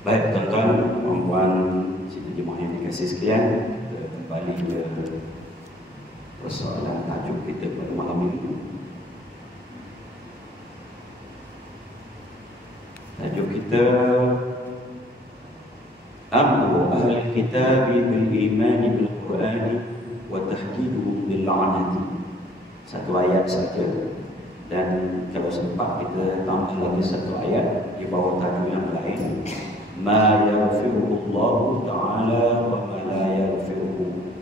Baik tuan-tuan, puan-puan, sidin jemaah yang dikasihi sekalian, kita kembali ke persoalan tajuk kita pada malam ini. Tajuk kita Amru ahli kitab bil iman bil Qur'an wa tahqiquhum bil la'nati. Satu ayat saja, dan kalau sempat kita tambah lagi satu ayat di bawah tajuk yang lain, ma yaghfiruhu Allah Ta'ala wa ma la yaghfiruhu.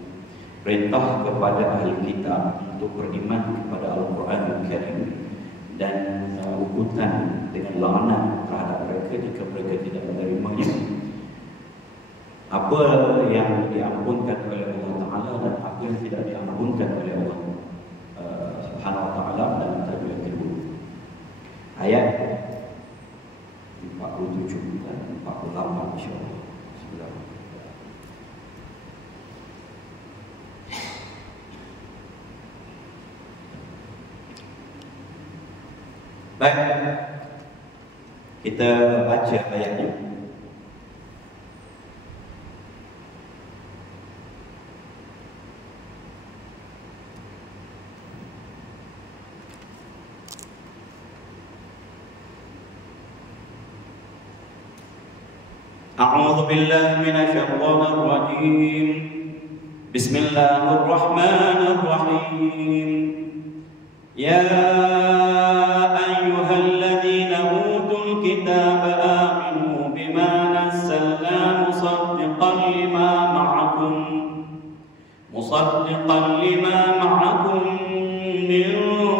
Perintah kepada ahli kitab untuk beriman kepada Al-Quran Al-Karim dan hukuman dengan laknat terhadap mereka jika mereka tidak menerimanya. Apa yang diampunkan oleh Allah Ta'ala dan apa yang tidak diampunkan oleh Allah Subhanahu Wa Ta'ala dalam tajuk yang kedua. Ayat 47 dan 48 insyaAllah. Baik, kita baca ayatnya. A'udzu billahi minasyaitonir rajim. Bismillahirrahmanirrahim. Ya ayyuhalladzina utul kitaba aminu bima nazzalna musaddiqan lima ma'akum min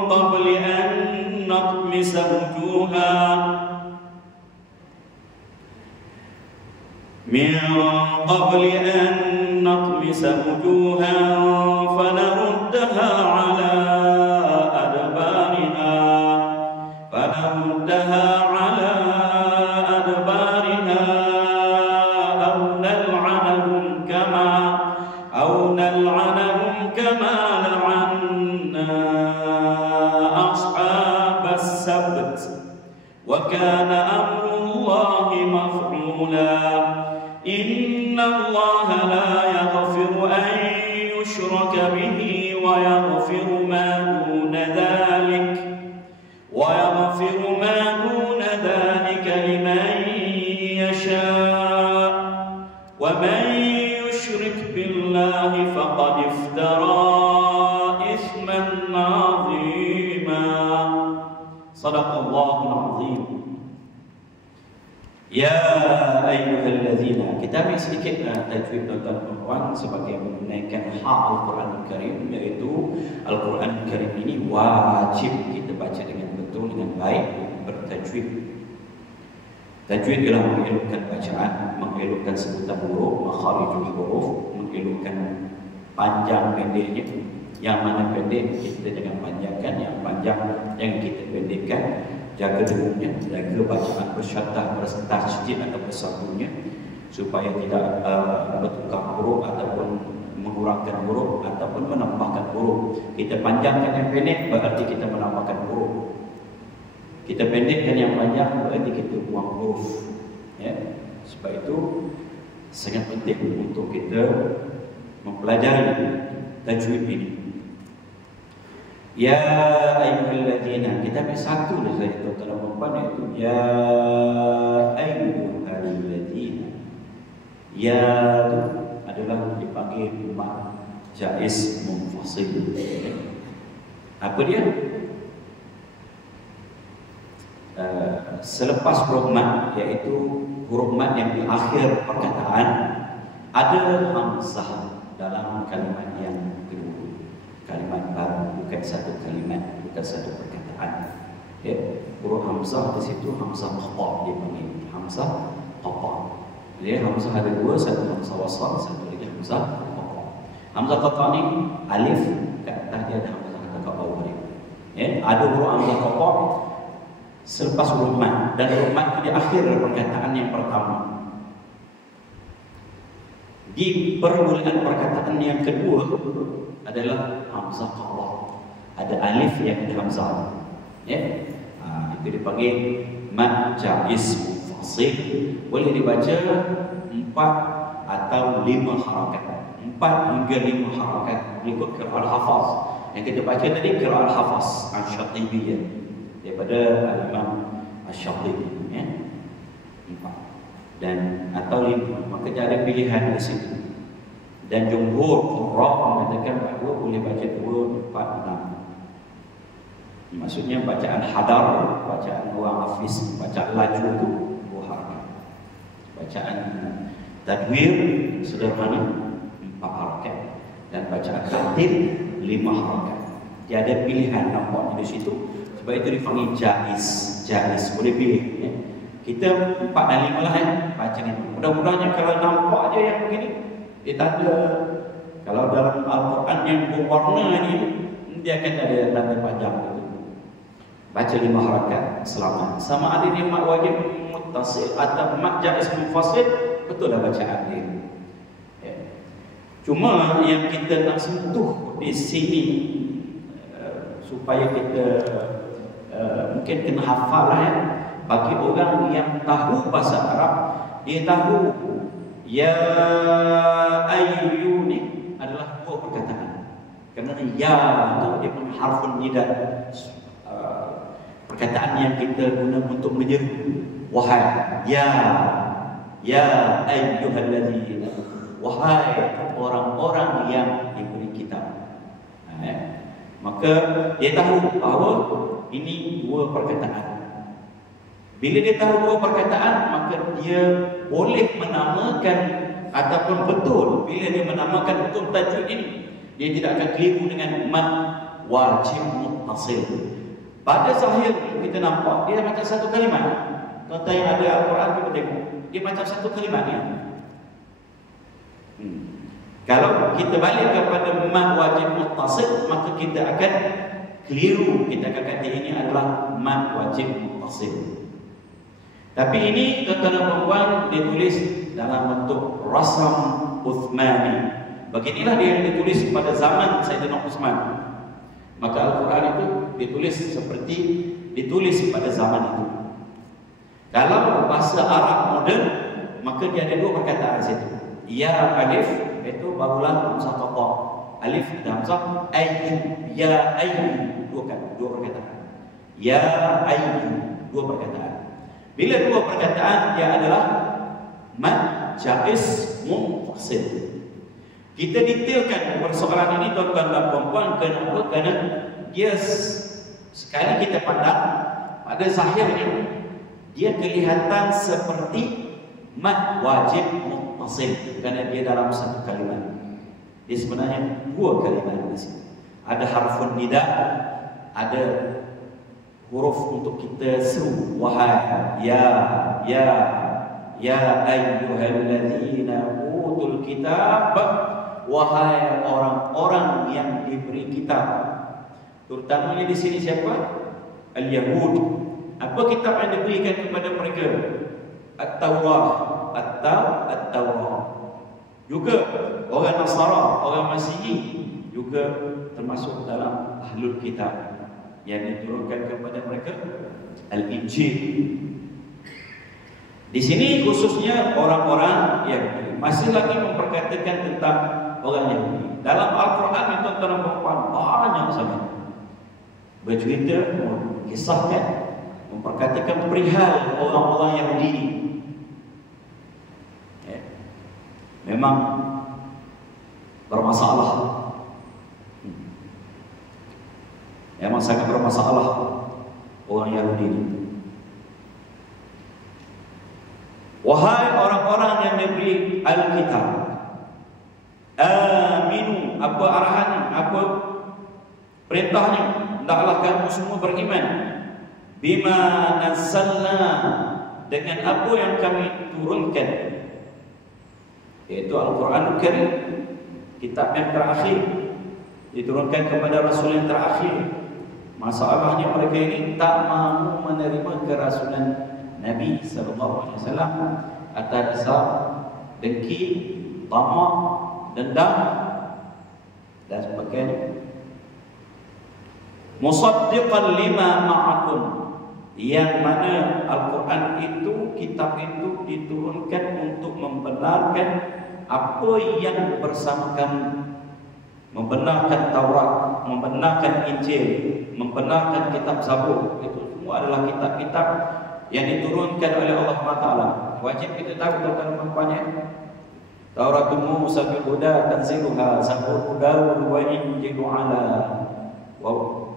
qabli an natmisa wujuhan فنردها على أدبارها أو نلعنهم كما لعنا أصحاب السبت وكان أمر الله مفعولا إن الله لا يغفر أن يشرك به ويغفر ما دون ذلك لمن يشاء ومن يشرك بالله فقد افترى إثما عظيما صدق الله العظيم. Ya ayyuhallazina, kita ambil sedikit tajwid tuan-tuan dan puan sebagai menunaikan hak Al-Quran Al-Karim, iaitu Al-Quran Al-Karim ini wajib kita baca dengan betul, dengan baik, bertajwid. Tajwid ialah mengelokkan bacaan, mengelokkan sebutan huruf, makharijul huruf, mengelokkan panjang pendeknya. Yang mana pendek kita jangan panjangkan, yang panjang yang kita pendekkan. Jaga dengunnya, jaga bacaan bersyaddah, bertasydid atau bersambungnya, supaya tidak bertukar huruf ataupun mengurangkan huruf ataupun menambahkan huruf. Kita panjangkan yang pendek berarti kita menambahkan huruf. Kita pendekkan yang panjang berarti kita buang huruf. Ya, sebab itu sangat penting untuk kita mempelajari tajwid ini. Ya ayyuhalladzina, kita ambil satu saja tuan-tuan dan puan, iaitu ya ayyuhalladzina. Ya itu adalah dipanggil mad jaiz munfasil. Apa dia? Selepas huruf mad, iaitu huruf mad yang di akhir perkataan, ada hamzah dalam kalimat yang kedua. Kalimat baru, bukan satu kalimat, bukan satu perkataan. Ya, huruf hamzah di situ hamzah qata dipanggil hamzah qata. Jadi hamzah ada dua, satu hamzah wasal, satu lagi hamzah qata. Hamzah qata ni alif, kat atas dia ada hamzah kat bawah dia. Ya, ada huruf hamzah qata selepas huruf mad, dan huruf mad itu di akhir perkataan yang pertama. Di permulaan perkataan yang kedua adalah hamzah qata. Ada alif yang di hamzah. Ya. Itu dipanggil mad jaiz munfasil. muttasil. Boleh dibaca 4 atau 5 harakat. 4 hingga 5 harakat mengikut qiraat al-hafaz. Yang kita baca tadi qiraat al-hafaz Asy-Syatibi daripada Imam Asy-Syatibi, ya. 4 dan atau 5, maka dia ada pilihan di situ. Dan jumhur qurra mengatakan bahawa boleh baca 2, 4, 6. Maksudnya bacaan hadar, bacaan orang hafiz, bacaan laju itu 2 harakat. Bacaan tadwir sederhana 4 harakat dan bacaan tartil 5 harakat. Dia ada pilihan nampaknya di situ. Sebab itu dipanggil jaiz. Jaiz boleh pilih, ya. Kita 4 dan 5 lah, ya. Baca ni. Mudah-mudahan kalau nampak je yang begini, dia tanda. Kalau dalam Al-Quran yang berwarna ni, dia akan ada tanda panjang itu. Baca 5 harakat selamat. Sama ada dia mat wajib muttasil atau mat jaiz munfasil, betul dah bacaan dia. Ya. Cuma yang kita nak sentuh di sini supaya kita mungkin kena hafal lah, ya. Bagi orang yang tahu bahasa Arab, dia tahu ya ayyu ni adalah 2 perkataan. Kerana ya itu dia punya harfun nida, perkataan yang kita guna untuk menyeru, wahai ya ayyuhalladzina, wahai orang-orang yang diberi kitab. Maka dia tahu bahawa ini 2 perkataan. Bila dia tahu 2 perkataan, maka dia boleh menamakan ataupun betul. Bila dia menamakan betul tajuk ini, dia tidak akan keliru dengan mat wajib muttasil. Pada zahir kita nampak dia macam satu kalimat. Tuan-tuan yang ada Al-Quran kita tengok, dia macam satu kalimat ni. Kalau kita balik kepada mat wajib muttasil, maka kita akan keliru. Kita akan kata ini adalah mat wajib muttasil. Tapi ini tuan-tuan dan puan ditulis dalam bentuk rasam Uthmani. Beginilah dia yang ditulis pada zaman Sayyidina Uthman. Maka Al-Quran itu ditulis seperti ditulis pada zaman itu. Kalau bahasa Arab moden, maka dia ada 2 perkataan di situ. Ya alif itu barulah hamzah qata. Alif dan hamzah, ayyu, ya ayyu, 2 perkataan. Ya ayyu, 2 perkataan. Bila 2 perkataan, dia adalah mat jaiz munfasil. Kita detailkan persoalan ini tuan-tuan dan puan-puan. Kenapa? Kerana dia sekali kita pandang pada zahirnya, dia kelihatan seperti mat wajib muttasil kerana dia dalam satu kalimat. Dia sebenarnya 2 kalimat di sini. Ada harfun nida, ada huruf untuk kita seru, wahai ya ayyuhalladzina utul kitab, wahai orang-orang yang diberi kitab. Terutamanya di sini siapa? Al-Yahud. Apa kitab yang diberikan kepada mereka? At-Tawrah atau At-Tawrah. Juga orang Nasara, orang Masihi juga termasuk dalam ahlul kitab yang diturunkan kepada mereka Al-Injil. Di sini khususnya orang-orang yang masih lagi memperkatakan tentang orang Yahudi. Dalam Al-Quran itu tuan-tuan banyak sangat bercerita, kisahkan, memperkatakan perihal orang-orang Yahudi. Memang bermasalah. Memang sangat bermasalah orang Yahudi ini. Wahai orang-orang yang diberi Alkitab, aminu, apa arahannya, apa perintahnya? Hendaklah kamu semua beriman bima nazzalna, dengan apa yang kami turunkan, yaitu Al-Quranul Karim, kitab yang terakhir diturunkan kepada Rasul yang terakhir. Masalahnya mereka ini tak mahu menerima kerasulan Nabi SAW atas dasar dengki, tamak, dendam dan sebagainya. Musaddiqan lima ma'akum, yang mana Al-Quran itu, kitab itu diturunkan untuk membenarkan apa yang bersama kami, membenarkan Taurat, membenarkan Injil, membenarkan kitab Zabur. Itu semua adalah kitab-kitab yang diturunkan oleh Allah SWT. Wajib kita tahu tentang manfaatnya. Taurat Musa bil huda tanziluha, Zabur Daud wa Injilu ala. Wow.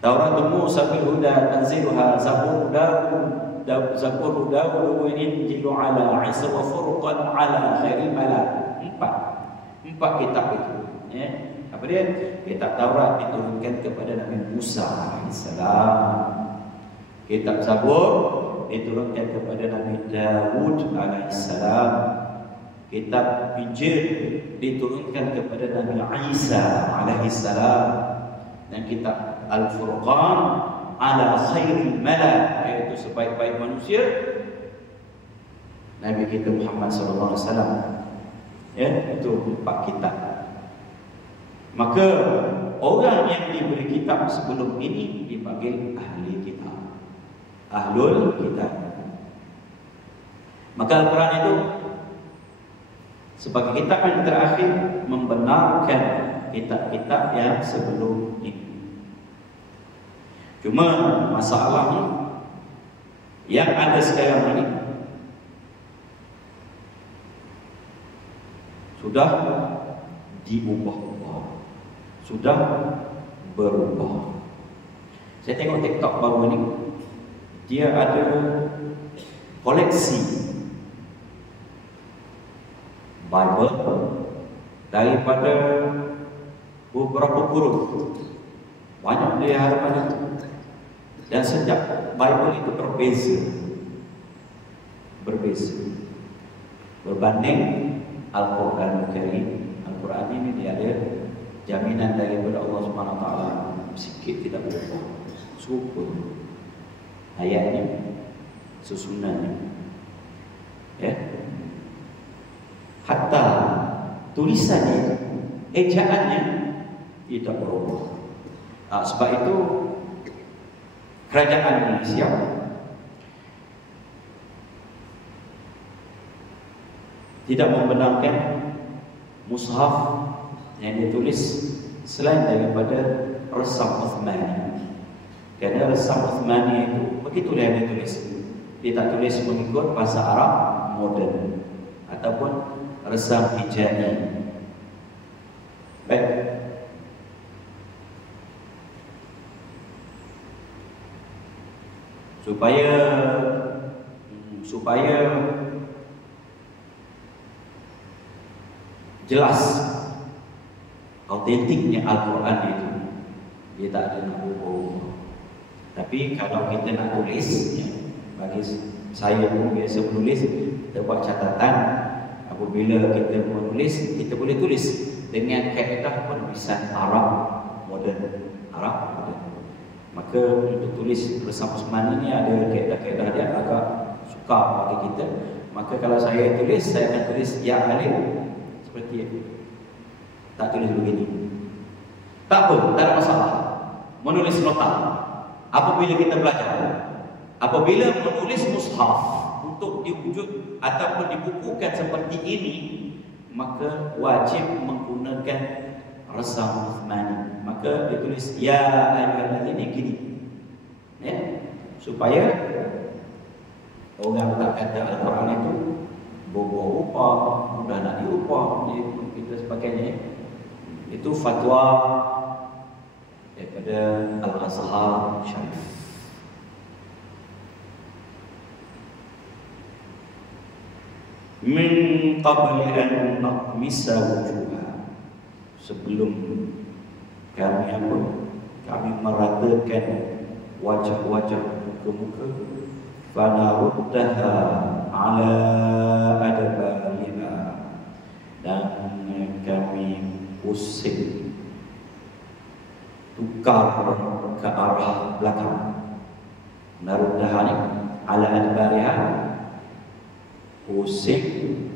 Taurat Musa bil huda tanziluha, Zabur Daud wa Injilu ala, Isa wa Furqan ala khairil mala. Empat kitab itu. Ya. Apa dia? Kitab Taurat diturunkan kepada Nabi Musa alaihissalam. Kitab Zabur diturunkan kepada Nabi Daud alaihissalam. Kitab Injil diturunkan kepada Nabi Isa alaihissalam. Dan kitab Al-Furqan ala khairil mala, iaitu sebaik-baik manusia, Nabi kita Muhammad sallallahu alaihi wasallam. Ya, itu 4 kitab. Maka orang yang diberi kitab sebelum ini dipanggil ahli kitab, ahlul kitab. Maka Al-Quran itu sebagai kitab yang terakhir membenarkan kitab-kitab yang sebelum ini. Cuma masalahnya yang ada sekarang ini sudah diubah-ubah, sudah berubah. Saya tengok TikTok baru ini, dia ada koleksi Bible daripada beberapa huruf. Banyak dia harapan itu. Dan setiap Bible itu berbeza berbanding Al-Quran Karim. Al-Quran ini dia ada jaminan daripada Allah SWT, sikit tidak berubah, serupa ayatnya, susunannya, ya. Hatta tulisannya, ejaannya tidak berubah. Sebab itu kerajaan Indonesia tidak membenarkan mushaf yang ditulis selain daripada resam Uthmani. Kerana resam Uthmani itu begitulah yang ditulis. Dia tak tulis mengikut bahasa Arab moden ataupun resam hijai. Baik. Supaya jelas autentiknya Al-Quran itu, dia tak ada nak ubah. Tapi kalau kita nak tulis, ya, bagi saya pun biasa menulis, kita buat catatan. Apabila kita menulis, kita boleh tulis dengan kaedah penulisan Arab moden. Maka untuk tulis resam Uthmani ini ada kaedah-kaedah dia agak sukar bagi kita. Maka kalau saya tulis, saya akan tulis ya alif seperti itu. Tak tulis begini. Tak apa, tak ada masalah. Menulis nota. Apabila kita belajar, apabila menulis mushaf untuk diwujud ataupun dibukukan seperti ini, maka wajib menggunakan resam Uthmani. Maka ditulis ya ayyuhallazina gini, ya, supaya orang tak kata Al-Quran itu bobo upah, mudah nak diupah, itu sebagainya. Itu fatwa daripada Al-Azhar Syarif. Min qabli an naqmisa wujuha, sebelum kami meratakan wajah-wajah muka-muka, fanaruddaha ala adbariha, dan kami pusing, tukar ke arah belakang. Naruddaha ni ala adbariha, pusing,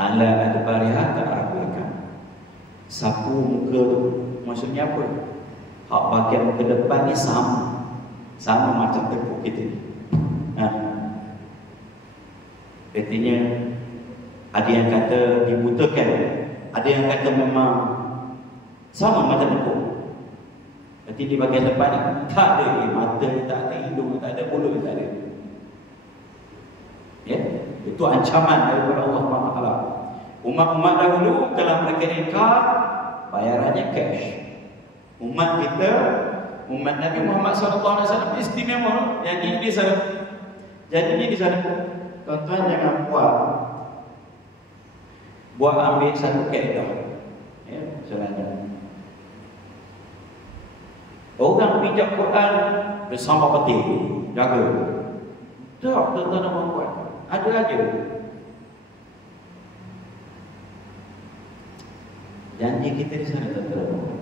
ala adbariha, ke arah belakang. Sapu muka tu maksudnya apa? Hak bahagian ke depan ni sama, Sama macam tepuk kita ni. Artinya ada yang kata dibutakan, ada yang kata memang sama macam tepuk. Nanti di bahagian depan ni tak ada mata, tak ada hidung, tak ada mulut, tak ada. Ya, itu ancaman daripada Allah SWT. Umat-umat dahulu kalau mereka ingkar, bayarannya cash. Umat kita, umat Nabi Muhammad SAW istimewa. Yang ini di sana, jadi ini di sana. Tuan-tuan jangan buat ambil satu kaedah. Ya, misalnya orang pinjam Quran bersama peti, jaga. Tak, tuan-tuan nak buat. Ada aja. Janji kita di sana, tuan-tuan.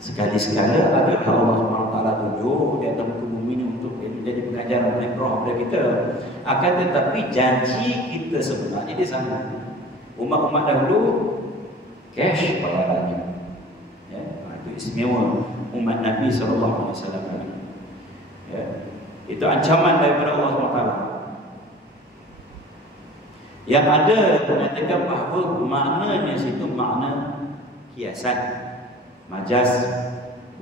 Sekali-sekala ada Allah SWT tunjuk di atas muka bumi ini untuk jadi pengajaran ibrah kepada kita. Akan tetapi janji kita sebenarnya di sana. Umat-umat dahulu cash bayarannya. Ya, itu istimewa umat Nabi SAW. Ya, itu ancaman daripada Allah SWT. Yang ada mengatakan bahawa maknanya situ makna kiasan, majaz,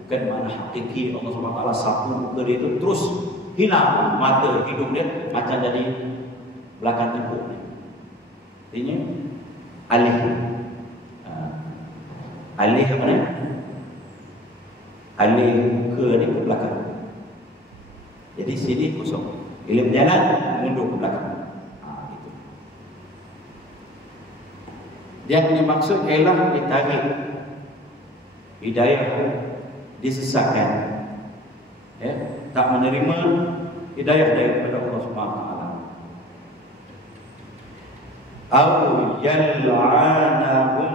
bukan makna hakiki. Allah SWT sapu muka dia itu terus hilang mata hidung dia macam jadi belakang tepuk. Artinya alih, alih apa ni? Alih muka ni ke belakang. Jadi sini kosong, bila berjalan mundur ke belakang. Gitu. Dia punya maksud ialah ditarik hidayah, disesatkan, ya, tak menerima hidayah daripada Allah SWT. Au yal'anahum,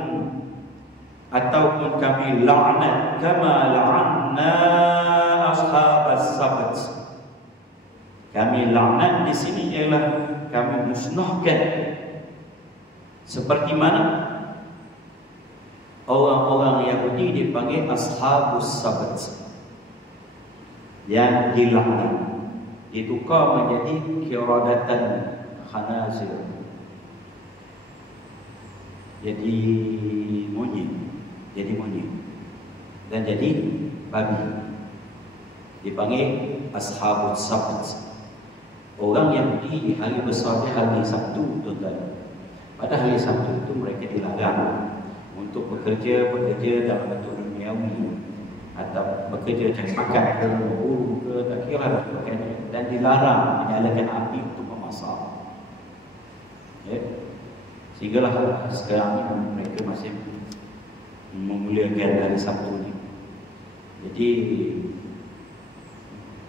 ataupun kami la'nat kama la'anna ashabas sabt. Kami laknat di sini ialah kami musnahkan seperti mana orang-orang Yahudi dipanggil ashabus sabt, yang dilaknat, ditukar menjadi kiradatan khanazir, jadi monyet, dan jadi babi, dipanggil ashabus sabt. Orang Yahudi di hari besarnya hari Sabtu, tuan-tuan. Pada hari Sabtu itu mereka dilarang untuk bekerja dalam bentuk duniawi, atau bekerja cari makan ke, berburu ke, tak kira lah sebagainya, dan dilarang menyalakan api untuk memasak. Ya. Sehinggalah sekarang ini mereka masih memuliakan hari Sabtu ini. Jadi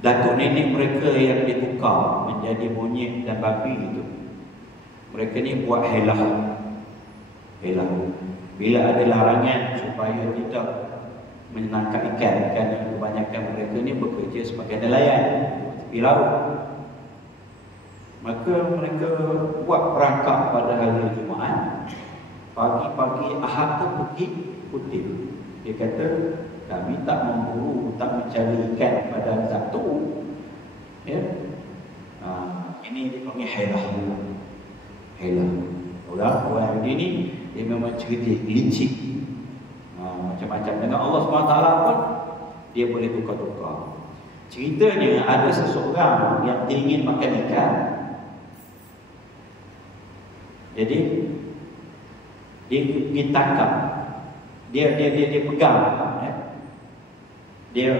datuk nenek mereka yang ditukar menjadi monyet dan babi itu, mereka ni buat helah. Bila ada larangan supaya tidak menangkap ikan, kerana kebanyakan mereka ni bekerja sebagai nelayan di laut, maka mereka buat perangkap pada hari Jumaat. Pagi-pagi Ahad tu pergi kutip. Dia kata, kami tak memburu, tak mencari ikan pada hari Sabtu. Ya? Ini dipanggil helah. Orang ini dia memang cerdik, licik, macam-macam. Dengan Allah SWT pun dia boleh tukar-tukar. Ceritanya ada seseorang yang ingin makan ikan. Jadi dia ditangkap, dia pegang, ya? Dia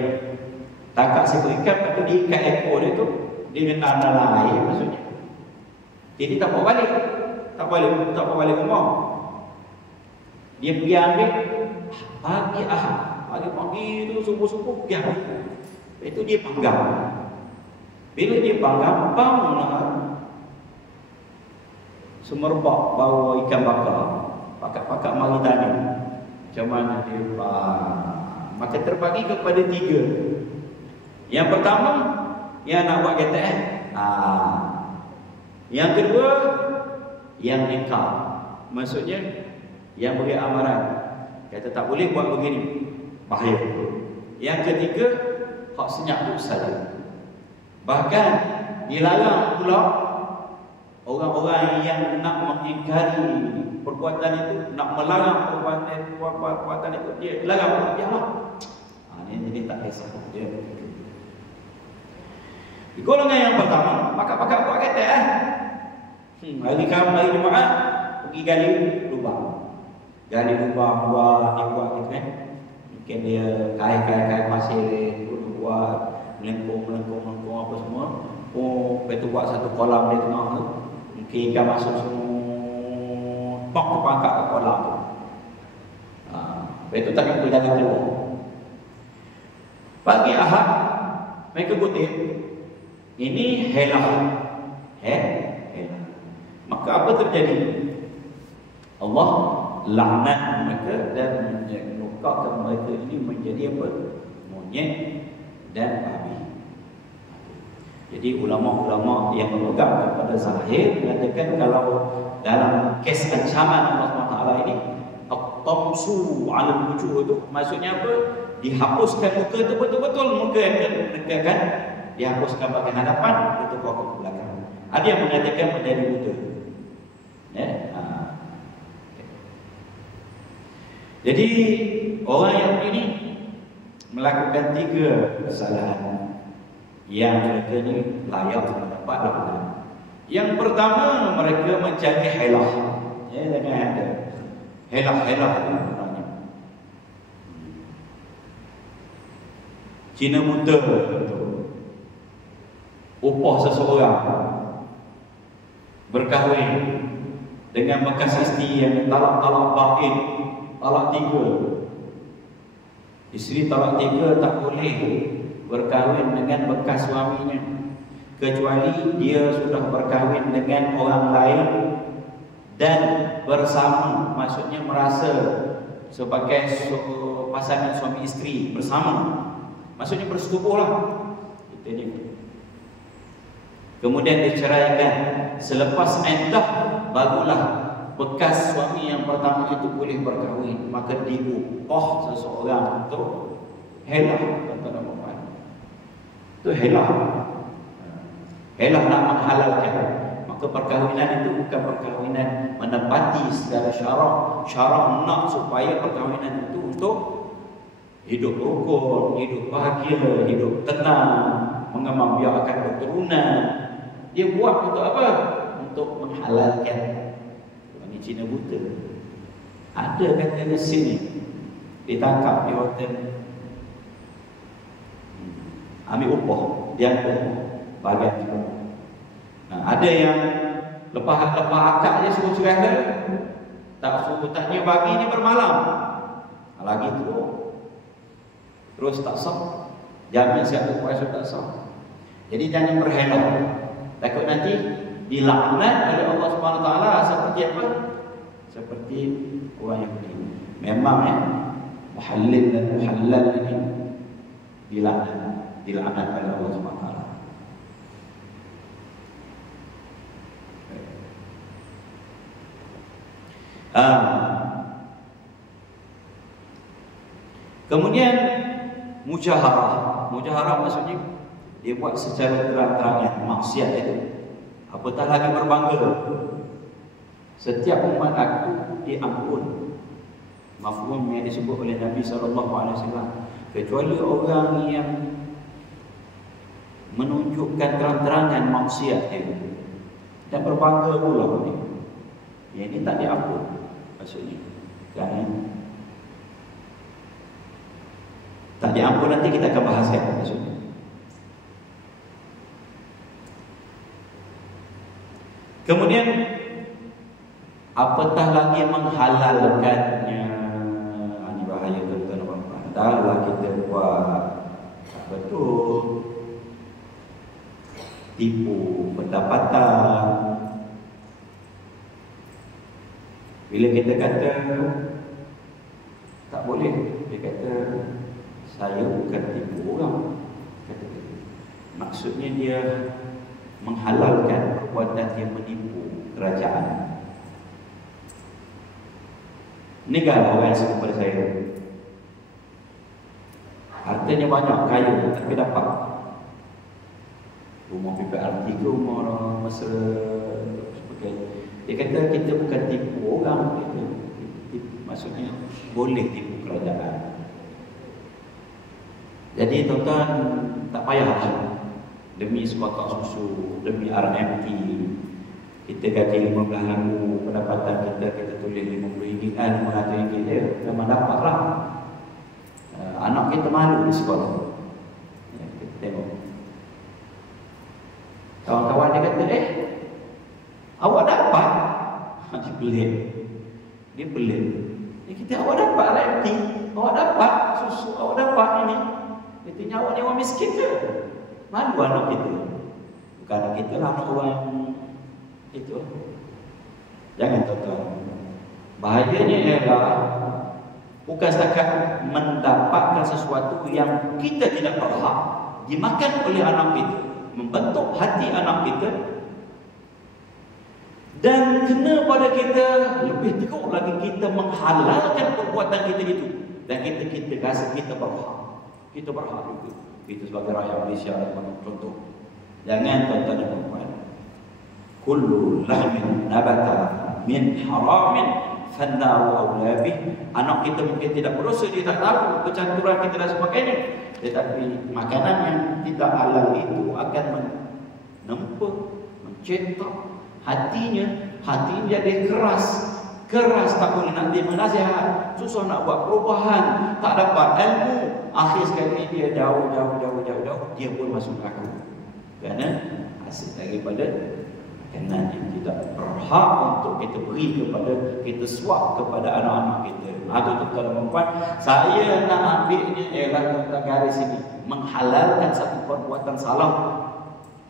tangkap seekor ikan, lepas tu dia ikat ekor dia tu, dia dalam air maksudnya. Jadi tak bawa balik rumah. Dia pergi ambil pagi Ahad, pagi tu subuh-subuh pergi ambil. Lepas tu dia panggang. Bila dia panggang, bangunlah semerbak bau ikan bakar. Pakak-pakak mari tanya macam mana dia. Maka terbagi kepada 3. Yang pertama, yang nak buat GTS. Yang kedua, yang nikah, maksudnya yang beri amaran, kata tak boleh buat begini, bahaya. Yang ketiga, hak senyap tu saja. Bahkan dilarang pula orang-orang yang nak mengingkari perbuatan itu, nak melarang perbuatan itu, dia larang, biarlah. Ini tak kisah dia. Di golongan yang pertama, pakak-pakak buat kata hari Jumaat pergi gali lubang. Gali lubang buat gitu kan. Mungkin dia kai pasir buat melengkung apa semua. Lepas tu buat satu kolam di tengah tu. Mungkin ikan masuk semua tok terpangkak ke kolam tu. Lepas tu tak boleh jalan keluar. Pagi Ahad mereka kutip ini helah. Maka apa terjadi? Allah laknat mereka dan menyebabkan mereka ini menjadi apa? Monyet dan babi. Jadi ulama-ulama yang memegang kepada zahir mengatakan kalau dalam kes ancaman Allah SWT ini at-tamsu 'ala al-wujuh itu maksudnya apa? Dihapuskan muka itu betul-betul muka mereka kan dihapuskan bagian hadapan itu ke belakang. Ada yang mengatakan menjadi buta. Jadi orang yang ini melakukan 3 kesalahan yang mereka ni layak mendapat laknat. Yang pertama mereka mencari helah. Jangan ada helah sebenarnya. Cina buta upah seseorang berkahwin dengan bekas isteri yang talak bain, talak 3. Isteri talak 3 tak boleh berkahwin dengan bekas suaminya kecuali dia sudah berkahwin dengan orang lain dan bersama, maksudnya merasa sebagai pasangan suami isteri bersama, maksudnya bersetubuhlah. Itu dia. Kemudian diceraikan. Selepas iddah barulah bekas suami yang pertama itu boleh berkahwin. Maka diupah seseorang untuk helah, kata nama Muhammad. Itu helah. Helah nak menghalalkan. Maka perkahwinan itu bukan perkahwinan menepati segala syarak. Syarak nak supaya perkahwinan itu untuk hidup rukun, hidup bahagia, hidup tenang, mengembangbiakkan keturunan. Dia buat untuk apa? Untuk menghalalkan. Ini Cina buta. Ada kata di sini ditangkap di hotel, ambil upah, dia bagian semua. Ada yang lepas akad je suruh cerai dia, tak suruh taknya bagi ni bermalam. Lagi terus tak sah. Jamin siapa kuasa tak sah. Jadi jangan berhelah. Takut nanti dilaknat oleh Allah Subhanahu Wa Taala seperti apa? Seperti orang yang begini. Memang muhallil dan muhallal ini dilaknat oleh Allah Subhanahu Wa Taala. Kemudian mujaharah. Mujaharah maksudnya dia buat secara terang-terangan maksiat itu. Apatah lagi berbangga. Setiap umat aku diampun. Mafhum yang disebut oleh Nabi SAW. Kecuali orang yang menunjukkan terang-terangan maksiat itu dan berbangga pula ni. Yang ini tak diampun maksudnya. Kan? Tak diampun nanti kita akan bahaskan maksudnya. Kemudian apatah lagi menghalalkannya. Ini bahaya tuan-tuan. Dahlah kita buat apa tu, tipu pendapatan. Bila kita kata tak boleh, dia kata saya bukan tipu orang. Maksudnya dia menghalalkan perbuatan yang menipu kerajaan. Ini kan orang yang sebut pada saya, hartanya banyak, kaya, tapi dapat Rumah PPRT ke rumah orang Mesra sebagainya. Dia kata kita bukan tipu orang, maksudnya boleh tipu kerajaan. Jadi tuan-tuan tak payahlah demi sekotak susu, demi RMT kita gaji RM15,000, pendapatan kita tulis RM50, RM500 je, memang dapatlah. Anak kita malu di sekolah. Ya, kita tengok. Kawan-kawan dia kata, awak dapat? Dia pelik. Dia pelik. Dia kata, awak dapat RMT, awak dapat susu, awak dapat ini. Dia tanya, awak ni orang miskin ke? Malu anak kita. Bukan anak kita lah, anak orang itu. Jangan tuan-tuan. Bahayanya ialah bukan setakat mendapatkan sesuatu yang kita tidak berhak dimakan oleh anak kita, membentuk hati anak kita, dan kena pada kita lebih teruk lagi kita menghalalkan perbuatan kita itu, dan kita rasa kita berhak. Kita berhak juga. Kita sebagai rakyat Malaysia contoh. Jangan tuan-tuan dan puan-puan. Kullu lahmin nabata min haramin fannaru awla bih. Anak kita mungkin tidak berdosa, dia tak tahu kecanturan kita dan sebagainya, tetapi makanan yang tidak halal itu akan menempa, mencetak hatinya jadi keras, tak boleh nak terima nasihat, susah nak buat perubahan, tak dapat ilmu, akhir sekali dia jauh, dia pun masuk neraka. Kerana hasil daripada makanan yang tidak berhak untuk kita beri kepada, kita suap kepada anak-anak kita. Itu tuan-tuan dan puan, saya nak ambilnya ialah tentang garis ini, menghalalkan satu perbuatan salah,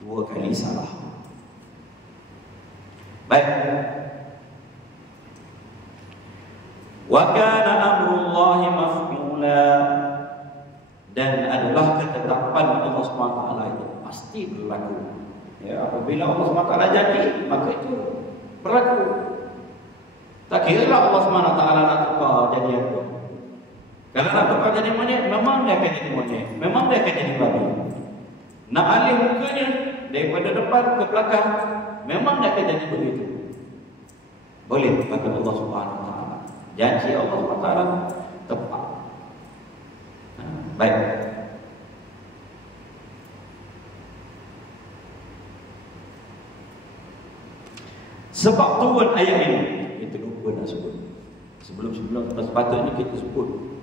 dua kali salah. Baik. Wa kana amrullahi maf'ula, dan adalah ketetapan Allah SWT itu pasti berlaku. Ya, apabila Allah SWT jadi, maka itu berlaku. Tak kira lah Allah SWT nak tukar jadi apa. Kalau nak tukar jadi monyet, memang dia akan jadi monyet, memang dia akan jadi babi. Nak alih mukanya daripada depan ke belakang, memang dia akan jadi begitu. Boleh kata Allah SWT. Janji Allah SWT tepat. Baik. Sebab turun ayat ini, kita lupa nak sebut. Sebelum sepatutnya kita sebut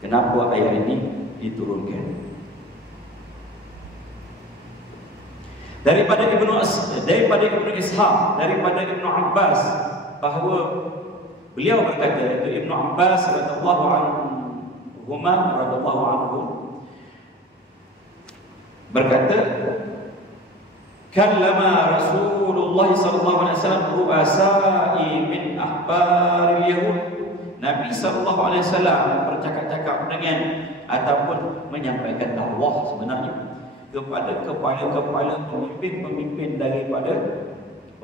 kenapa ayat ini diturunkan. Daripada Ibnu Ishaq, daripada Ibnu Abbas, bahawa beliau berkata, itu Ibnu Abbas radhiyallahu anhu berkata, kallama Rasulullah sallallahu alaihi wasallam ru'asa'i min ahbaril yahud. Nabi sallallahu alaihi wasallam bercakap-cakap dengan ataupun menyampaikan dakwah sebenarnya kepada kepala-kepala pemimpin-pemimpin daripada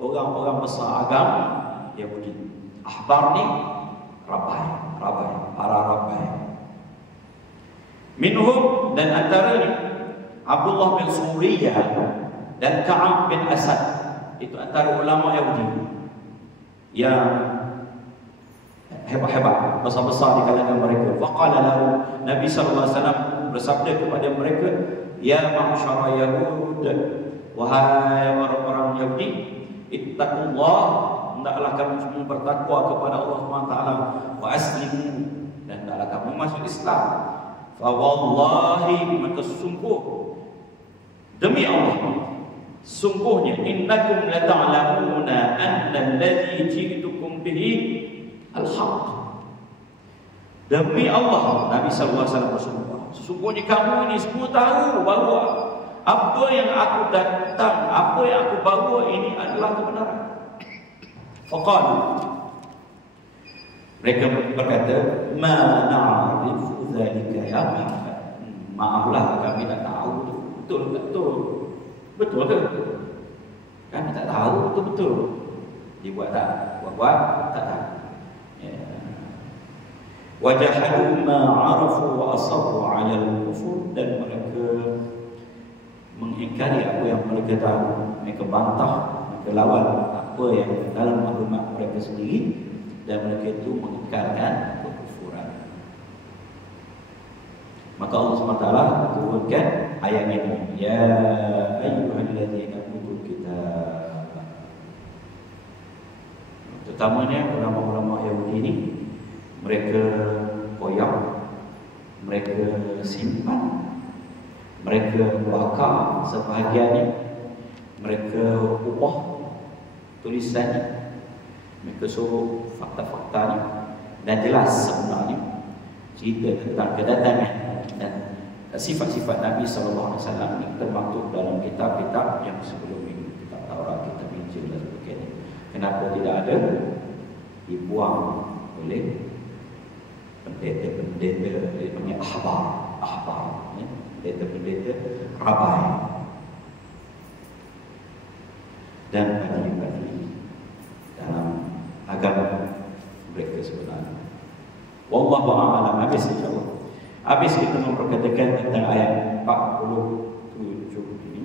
orang-orang besar agama Yahudi. Ahbar ni rabai, para rabai. Minhum, dan antaranya Abdullah bin Suriyah dan Ka'ab bin Asad. Itu antara ulama Yahudi yang hebat-hebat, besar-besar di kalangan mereka. Faqala lahu, Nabi sallallahu alaihi wasallam bersabda kepada mereka, ya ma'syara Yahud, wahai orang-orang Yahudi, ittaqullah, hendaklah kamu semua bertakwa kepada Allah SWT, wa aslimu, dan hendaklah kamu masuk Islam. Fa wallahi, maka sungguh demi Allah, sungguhnya innakum la ta'lamuna anna alladhi ji'tukum bihi al-haq. Demi Allah, Nabi sallallahu alaihi wasallam bersumpah, sesungguhnya kamu ini semua tahu bahawa apa yang aku datang, apa yang aku bawa ini adalah kebenaran. Faqalu, mereka berkata, ma na'rifu dzalika ya Muhammad. Maaflah, kami tak tahu. Betul ke? Kami tak tahu betul-betul. Dia buat tak? Buat tak tahu. Wajahadu ma 'arafu wa asarru 'ala al-kufur, dan mereka mengingkari apa yang mereka tahu, mereka bantah, mereka lawan apa yang dalam maklumat mereka sendiri, dan mereka itu mengikarkan kekufuran. Maka Allah SWT turunkan ayat ini, ya ayyuhalladzina utul kitab. Terutamanya ulama-ulama Yahudi ini, mereka koyak, mereka simpan, mereka bakar sebahagiannya, mereka ubah tulisannya, mereka suruh fakta-faktanya, dan jelas sebenarnya cerita tentang kedatangan dan sifat-sifat Nabi SAW ini termaktub dalam kitab-kitab yang sebelum ini, kitab Taurat, kitab Injil dan sebagainya. Kenapa tidak ada? Dibuang oleh pendeta-pendeta, dipanggil ahbar, ya? Pendeta-pendeta rabai dan padri-padri dalam agama mereka sebenarnya. Wallahu a'lam. Habis insyaAllah. Habis kita memperkatakan tentang ayat 47 ini.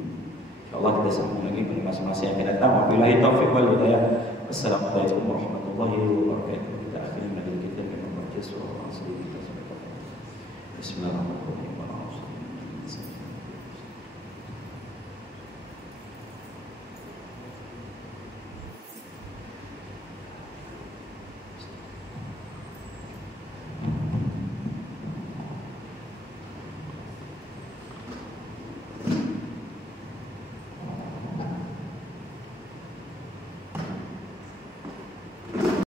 InsyaAllah kita sambung lagi pada masa-masa yang akan datang. Wabillahi taufiq wal hidayah. Wassalamualaikum warahmatullahi wabarakatuh. Kita akhiri majlis kita dengan membaca surah Al-Asr. Bismillahirrahmanirrahim.